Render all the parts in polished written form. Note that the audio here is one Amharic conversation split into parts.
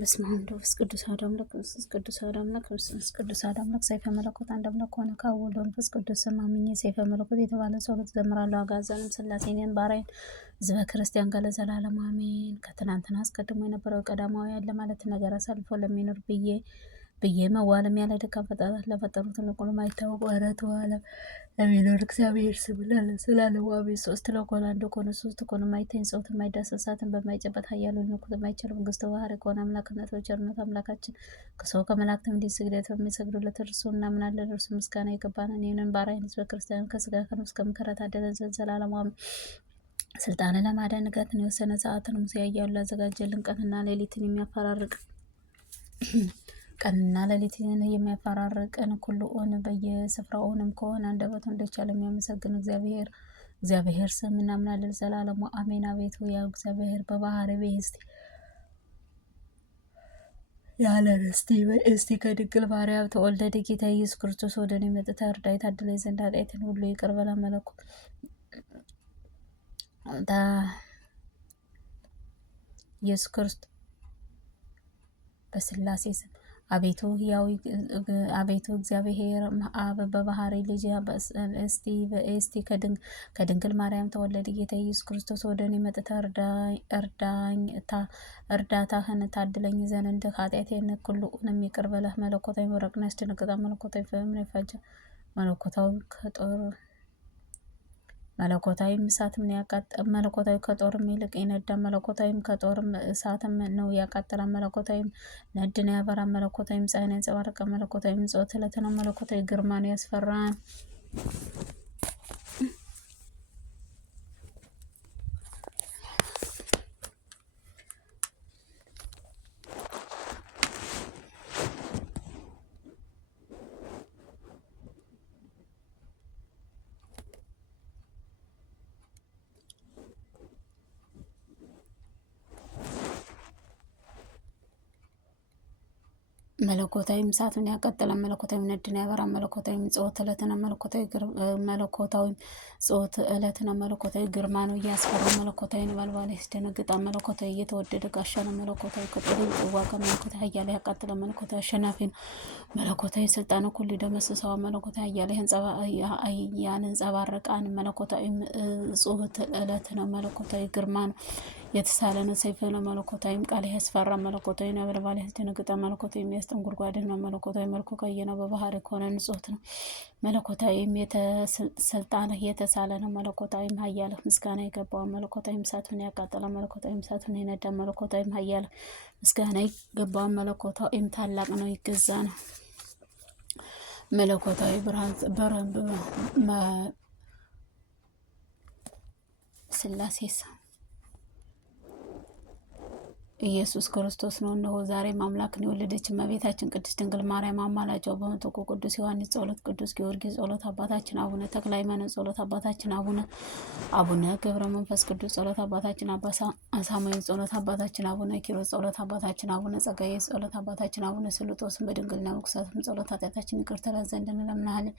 በስመ አብ ወመንፈስ ቅዱስ አሐዱ አምላክ መንፈስ ቅዱስ አሐዱ አምላክ መንፈስ ቅዱስ አሐዱ አምላክ ሰይፈ መለኮት አንድ አምላክ ሆነ ከወልድ መንፈስ ቅዱስ ስም አምኜ ሰይፈ መለኮት የተባለ ጸሎት ዘምራለሁ። አጋዘንም ሥላሴን ባሪያን ሕዝበ ክርስቲያን ጋር ለዘላለም አሜን። ከትናንትና አስቀድሞ የነበረው ቀዳማዊ ያለ ማለት ነገር አሳልፎ ለሚኖር ብዬ መዋለም ያለ ድካም ፈጣጣት ለፈጠሩት ለቁሉ ማይታወቁ እረቱ ዓለም ለሚኖር እግዚአብሔር ስም ስላለም አሜን። ሶስት ለኮን አንድ ኮን ሶስት ኮን ማይተኝ ጸውት ማይዳሰሳትን በማይጨበት ኃያሉ ንኩት ማይችል መንግስት ባህሪ ከሆነ አምላክነት በቸርነት አምላካችን ከሰው ከመላእክትም እንዲህ ስግደት በሚሰግዱለት እርሱ እናምናለን። እርሱ ምስጋና የገባንን ይህንን ባሪያን ሕዝበ ክርስቲያን ከስጋ ከነፍስ ከመከራት አደረን ዘንድ ዘላለም አሜን። ስልጣንን ለማዳን ንጋትን የወሰነ ሰዓትን ሙሴ ያያሉ ላዘጋጀልን ቀንና ሌሊትን የሚያፈራርቅ ቀንና ሌሊትን የሚያፈራርቅን ኩሉን በየስፍራውንም ከሆነ አንደበቱ እንደቻለ የሚያመሰግን እግዚአብሔር ስም እናምናለን ዘላለሙ አሜን። አቤቱ ያው እግዚአብሔር በባህሪ ቤስቲ ያለን እስቲ ከድንግል ማርያም ተወልደ ጌታ ኢየሱስ ክርስቶስ ወደ እኔ መጥተህ እርዳኝ ታድለኝ ዘንድ ኃጢአቴን ሁሉ ይቅር በል መለኮት ኢየሱስ ክርስቶስ በስላሴ ስም አቤቱ እግዚአብሔር አብ በባህሪ ልጅ እስቲ ከድንግል ማርያም ተወለደ ጌታ ኢየሱስ ክርስቶስ ወደ እኔ መጥተህ እርዳታህን ታድለኝ ዘንድ ኃጢአቴን ሁሉንም ይቅር በለህ መለኮታዊ መብረቅን ያስደነግጣል። መለኮታዊ ፍምን ይፈጃ መለኮታዊም እሳትም መለኮታዊ ከጦርም ይልቅ ይነዳል። መለኮታዊም ከጦርም እሳትም ነው ያቃጥላል። መለኮታዊም ነድን ያበራል። መለኮታዊም ፀሐይን ያንጸባርቃል። መለኮታዊም ጾት ዕለት ነው። መለኮታዊ ግርማ ነው ያስፈራል። መለኮታዊ እሳትን ያቃጥላል። መለኮታዊ ነድን ያበራል። መለኮታዊ ጾት ዕለት ነው። መለኮታዊ ጾት ዕለት ነው። መለኮታዊ ግርማ ነው እያስፈራው። መለኮታዊ ነበልባል ያስደነግጣል። መለኮታዊ እየተወደደ ጋሻ ነው። መለኮታዊ ከጦር ይዋጋ። መለኮታዊ ኃያል ያቃጥላል። መለኮታዊ አሸናፊ ነው። መለኮታዊ ስልጣን ሁሉ ይደመስሰዋል። መለኮታዊ ኃያል ያንጸባርቃል። መለኮታዊ ጾት ዕለት ነው። መለኮታዊ ግርማ ነው የተሳለ ነው። ሰይፍ ነው። መለኮታዊም ቃል ያስፈራ። መለኮታዊ ነበልባል ያስደነግጣል። መለኮታዊ የሚያስጠን ጉድጓድ ነው። መለኮታዊ መልኩ ቀይ ነው። በባህሪ ከሆነ ንጹሕት ነው። መለኮታዊም ስልጣን የተሳለ ነው። መለኮታዊም ኃያል ምስጋና ይገባዋል። መለኮታዊም እሳቱን ያቃጠላል። መለኮታዊም እሳቱን ይነዳል። መለኮታዊም ኃያል ምስጋና ይገባዋል። መለኮታዊም ታላቅ ነው፣ ይገዛ ነው። መለኮታዊ ብርሃን ስላሴ ኢየሱስ ክርስቶስ ነው። እነሆ ዛሬም አምላክን የወለደች እመቤታችን ቅድስት ድንግል ማርያም አማላጇ በመጥምቁ ቅዱስ ዮሐንስ ጸሎት፣ ቅዱስ ጊዮርጊስ ጸሎት፣ አባታችን አቡነ ተክለ ሃይማኖት ጸሎት፣ አባታችን አቡነ ገብረ መንፈስ ቅዱስ ጸሎት፣ አባታችን አባ ሳሙኤል ጸሎት፣ አባታችን አቡነ ኪሮስ ጸሎት፣ አባታችን አቡነ ጸጋዬ ጸሎት፣ አባታችን አቡነ ስሉጦስን በድንግልና መኩሳትም ጸሎት ኃጢአታችን ይቅር ትለን ዘንድ እንለምናለን።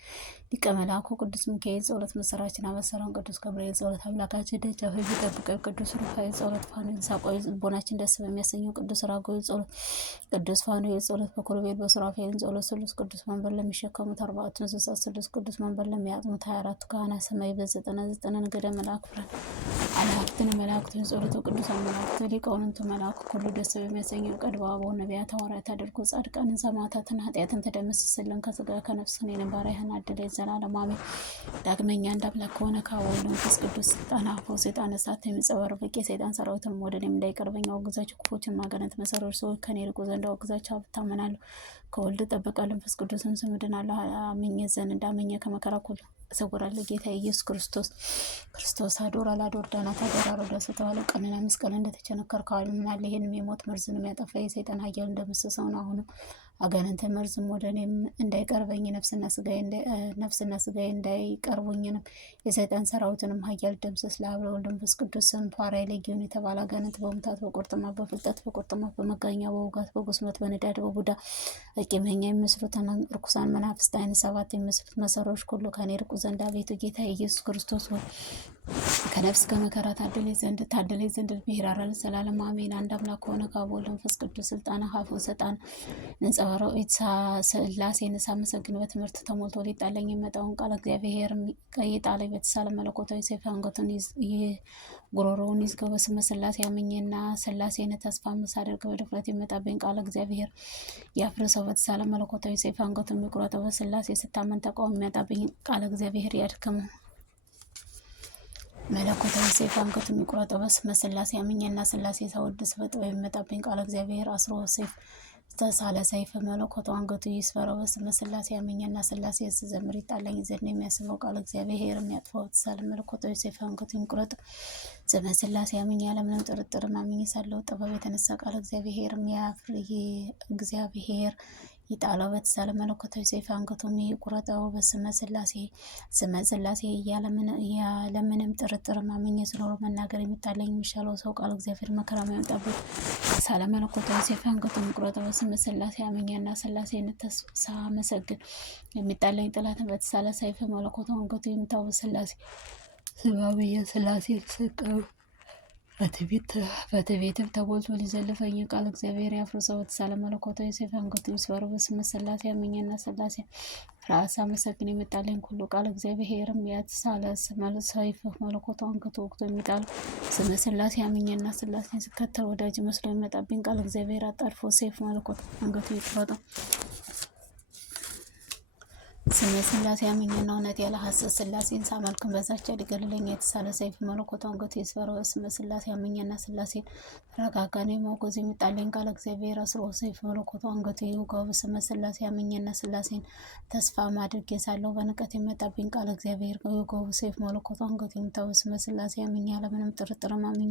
ሊቀ መላኩ ቅዱስ ሚካኤል ጸሎት፣ መሰራችን አበሰረን ቅዱስ ገብርኤል ጸሎት፣ አምላካችን ደጃፍ ቢጠብቀን ቅዱስ ሩፋኤል ጸሎት፣ ፋኑኤል ሳቆይ ልቦናችን ደስ የሚያሰኘው ቅዱስ ራጉኤል ጸሎት፣ ቅዱስ ፋኑኤል ጸሎት፣ በኮርቤል በሱራፌል ጸሎት፣ ስሉስ ቅዱስ መንበር ለሚሸከሙት 4 እንስሳት፣ ስሉስ ቅዱስ መንበር ለሚያጥኑት 24 ካህናት፣ ሰማይ በ99 ነገደ መላእክት ብለን አላፍትን መላእክቱን ጸሎት፣ ቅዱሳን መላእክት ሊቃውንቱ መላእክት ሁሉ ደስ የሚያሰኘው ቀድሞ አበው ነቢያት ሐዋርያት አድርጎ ጻድቃንን ሰማዕታትን ኃጢአትን ተደመስስልን ከስጋ ከነፍስ እኔንም ባሪያህን አድለኝ ዘላለም አሜን። ዳግመኛ አንድ አምላክ ከሆነ ከወልድ መንፈስ ቅዱስ ስልጣን አፎ ሰይጣን እሳት የሚጸባረቅ የሰይጣን ሰራዊትን ወደ እኔም እንዳይቀርበኝ አውግዛቸው። ክፎችን ማገነት መሰረር ሰዎች ከኔ ርቁ ዘንድ አውግዛቸው። አብታመናለሁ ከወልድ ጠበቃለሁ መንፈስ ቅዱስን ስም ድናለሁ። አምኜ ዘንድ እንዳመኘ ከመከራ ሁሉ እሰውራለሁ። ጌታ ኢየሱስ ክርስቶስ አዶር አላዶር ዳናት አደራረዳ ስተባለው ቀንና መስቀል እንደተቸነከርከው አልምናለ። ይህንም የሞት መርዝንም ያጠፋ የሰይጣን ኃያል እንደመሰሰው ነው። አሁንም አጋንንተ መርዝም ወደ እኔም እንዳይቀርበኝ ነፍስና ስጋዬ እንዳይቀርቡኝንም የሰይጣን ሰራዊትንም ኃያል ደምስስ። ለአብ ለወልድ መንፈስ ቅዱስ ስም ፓራይ ሌጊዮን የተባለ አጋንንት በሙታት በቁርጥማት በፍልጠት በቁርጥማት በመጋኛ በውጋት በጉስመት በንዳድ በቡዳ ቂመኛ የሚመስሉትን ርኩሳን መናፍስት አይነ ሰባት የሚመስሉት መሰሮች ሁሉ ከኔ ርቁ ዘንድ አቤቱ ጌታ ኢየሱስ ክርስቶስ ሆይ ከነፍስ ከመከራ ታደለይ ዘንድ ብሔራራ ለዘላለም አሜን። አንድ አምላክ ከሆነ ከአብ ወልድ መንፈስ ቅዱስ ስልጣነ ሀፉን ሰጣን ንጸበረው ኢትሳ ስላሴ ንሳ መሰግን በትምህርት ተሞልቶ ሊጣለኝ የመጣውን ቃል እግዚአብሔር ቀይጣለ በተሳለ መለኮታዊ ሰይፍ አንገቱን ጉሮሮውን ይዝገው በስመ ስላሴ አምኜና ስላሴን ተስፋ መሳደርግ በድፍረት የመጣብኝ ቃል እግዚአብሔር ያፍርሰው በተሳለ መለኮታዊ ሰይፍ አንገቱን የሚቆረጠው በስላሴ ስታመን ተቃውሞ የሚያጣብኝ ቃል እግዚአብሔር ያድክመው። መለኮታዊ ሰይፍ አንገቱን የሚቆረጠው በስመ ስላሴ አምኜና ስላሴ ሳወድስ በጥበብ የሚመጣብኝ ቃል እግዚአብሔር አስሮ ሰይፍ ተሳለ ሰይፍ መለኮቱ አንገቱ ይስፈረው በስመ ስላሴ አምኜና ስላሴ ስዘምር ይጣለኝ ዘንድ የሚያስበው ቃል እግዚአብሔር የሚያጥፈው ተሳለ መለኮታዊ ሰይፍ አንገቱ ይቆረጥ። ስመ ስላሴ አምኜ ያለምንም ጥርጥር አምኜ ሳለው ጥበብ የተነሳ ቃል እግዚአብሔር የሚያፍር እግዚአብሔር ይጣለው በተሳለ መለኮታዊ ሰይፍ አንገቱን ይቁረጠው በስመ ስላሴ ያለምንም ጥርጥር አምኜ ስኖር መናገር የሚጣለኝ የሚሻለው ሰው ቃል እግዚአብሔር መከራ የሚያመጣበት በተሳለ መለኮታዊ ሰይፍ አንገቱን ይቁረጠው በስመ ስላሴ አምኜና ስላሴን ሳመሰግን የሚጣለኝ ጥላትን በተሳለ ሰይፍ መለኮቱ አንገቱ ይምታው በስላሴ ስባብየ ስላሴ ተሰቀሉ በትዕቢትም ተሞልቶ ሊዘልፈኝ ቃል እግዚአብሔር ያፍርሰው በተሳለ መለኮታዊ ሰይፍ አንገቱ ይስበረው በስመ ስላሴ አምኜና ስላሴ ራስ አመሰግን የመጣለኝ ሁሉ ቃል እግዚአብሔርም የተሳለ ሰይፍ መለኮቱ አንገቱ ወቅቶ የሚጣል ስመ ስላሴ አምኜና ስላሴን ስከተል ወዳጅ መስሎ የሚመጣብኝ ቃል እግዚአብሔር አጣድፎ ሰይፍ መለኮቱ አንገቱ ይቆረጠው። ስመ ስላሴ አምኜና እውነት ያለ ሐሰት ስላሴን ሳመልክም በዛች ሊገድለኝ የተሳለ ሰይፍ መለኮቱ አንገቱ ይስበረው በስመ ስላሴ አምኜና ስላሴን ረጋጋኔ መውገዝ የሚጣለኝ ቃል እግዚአብሔር አስሮ ሰይፍ መለኮቱ አንገቱ ይውጋው በስመ ስላሴ አምኜና ስላሴን ተስፋ ማድረግ ሳለው በንቀት የመጣብኝ ቃል እግዚአብሔር ይውጋው ሰይፍ መለኮቱ አንገቱ ይምታው በስመ ስላሴ አምኜ ያለምንም ጥርጥር አምኜ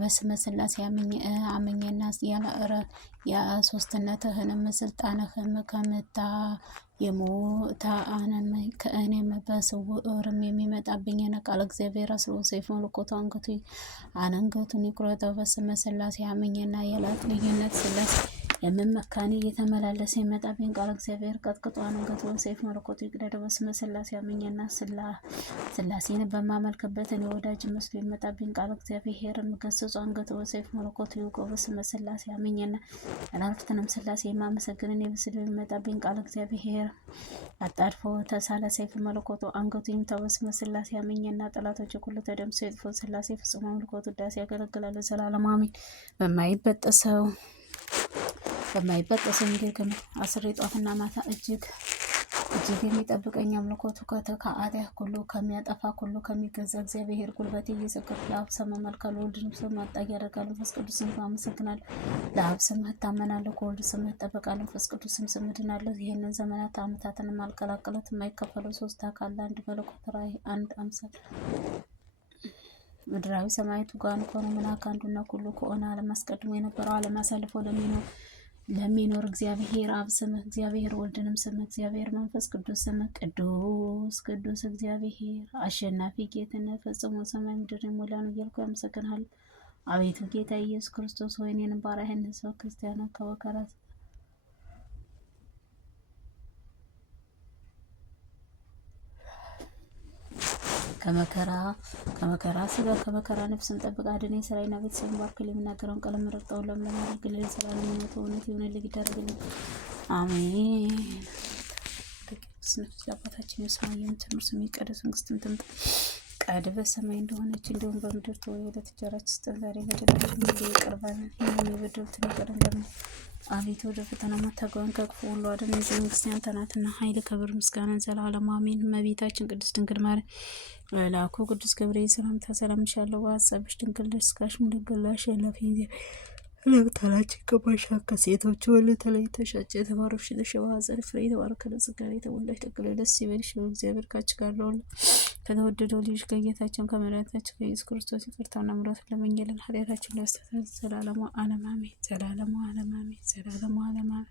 በስመ ስላሴ አምኜና የሶስትነትህንም ስልጣንህም ከምታ የሞታንም ከእኔም በስውርም የሚመጣብኝ ቃል እግዚአብሔር አስሮ ሰይፍ መለኮቱ አንገቱን ይቁረጠው በስመ ስላሴ አምኜና የላት ልዩነት ስላሴ የመመካኔ እየተመላለሰ የመጣብኝ ቃል እግዚአብሔር ቀጥቅጦ አንገቱን ሰይፍ መለኮቱ ይቅደደው በስመ ስላሴ አምኜና ስላሴን በማመልክበት እኔ ወዳጅ መስሎ የመጣብኝ ቃል እግዚአብሔር ገሰጹ አንገቱ ሰይፍ መለኮቱ ይውጋው በስመ ስላሴ አምኜና አላልኩትንም ስላሴ የማመሰግን እኔ በስድብ የመጣብኝ ቃል እግዚአብሔር አጣድፎ ተሳለ ሰይፍ መለኮቱ አንገቱ ይምታው በስመ ስላሴ አምኜና ጠላቶች ሁሉ ተደምሰው ይጥፉ። ስላሴ ፍጹም አምልኮቱ ውዳሴ ያገለግላል ዘላለም አሜን። በማይበጠሰው እንዲርግም አስሬ ጧትና ማታ እጅግ የሚጠብቀኝ አምልኮቱ ከአጢያ ሁሉ ከሚያጠፋ ሁሉ ከሚገዛ እግዚአብሔር ጉልበቴ እየሰገድኩ ለአብ ስም እመልካለሁ ለወልድ ስም ማጣጊያ ያደርጋለሁ መንፈስ ቅዱስን አመሰግናለሁ። ለአብ ስም እታመናለሁ ከወልድ ስም እጠበቃለሁ መንፈስ ቅዱስን ስም እድናለሁ። ይህንን ዘመናት ዓመታትን ማልቀላቀለት የማይከፈለው ሶስት አካል አንድ መለኮት ራእይ አንድ አምሳል ምድራዊ ሰማያዊቱ ጋን ከሆነ ምናክ አንዱና ሁሉ ከሆነ ዓለም አስቀድሞ የነበረው ዓለም አሳልፎ ለሚኖር እግዚአብሔር አብ ስም እግዚአብሔር ወልድንም ስም እግዚአብሔር መንፈስ ቅዱስ ስም ቅዱስ እግዚአብሔር አሸናፊ ጌትነት ፈጽሞ ሰማይ ምድር የሞላ ነው እያልኩ ያመሰግናለሁ። አቤቱ ጌታ ኢየሱስ ክርስቶስ ሆይ እኔንም ባሪያህን ሕዝበ ክርስቲያንን ከወከራት ከመከራ ስጋ ከመከራ ነፍስን ጠብቅ አድነኝ። ስራዬና ቤተሰብን ባርክልኝ። የሚናገረውን ቃል መረጣውን ለምለም አድርግልኝ። ሰላም ሞቶ እውነት ይሁንልኝ ይደረግልኝ። አሜን። ቅዱስ ነፍስ አባታችን የሰማይ የምትኖር ስምህ ይቀደስ፣ መንግስትህ ትምጣ፣ ፈቃድህ በሰማይ እንደሆነች እንዲሁም በምድር ትሁን። የዕለት እንጀራችንን ስጠን ዛሬ፣ በደላችንን ሁሉ ይቅር በለን እኛም የበደሉንን ይቅር እንደምንል። አቤቱ ወደ ፈተና አታግባን ከክፉ ሁሉ አድነን። መንግሥት ያንተ ናትና ኃይል፣ ክብር፣ ምስጋና ዘላለሙ አሜን። እመቤታችን ቅድስት ድንግል ማርያም መልአኩ ቅዱስ ገብርኤል ሰላምታ ሰላምልሻለሁ። በሐሳብሽ ድንግል ነሽ፣ ሥጋሽም ድንግል ነሽ። ለምታላችን ከማሻከ ሴቶች ሁሉ ተለይተሽ አንቺ የተባረክሽ ነሽ፣ የማኅፀንሽ ፍሬ የተባረከ ነው። ጸጋን የተሞላሽ ደስ ይበልሽ፣ እግዚአብሔር ካንቺ ጋር ነውና ከተወደደው ልጅ ከጌታችን ከመድኃኒታችን ከኢየሱስ ክርስቶስ ይቅርታና ምሕረት ለመኝልን ኃጢአታችንን ያስተሰርይ ዘላለሙ ዓለም አሜን። ዘላለሙ ዓለም አሜን። ዘላለሙ ዓለም አሜን።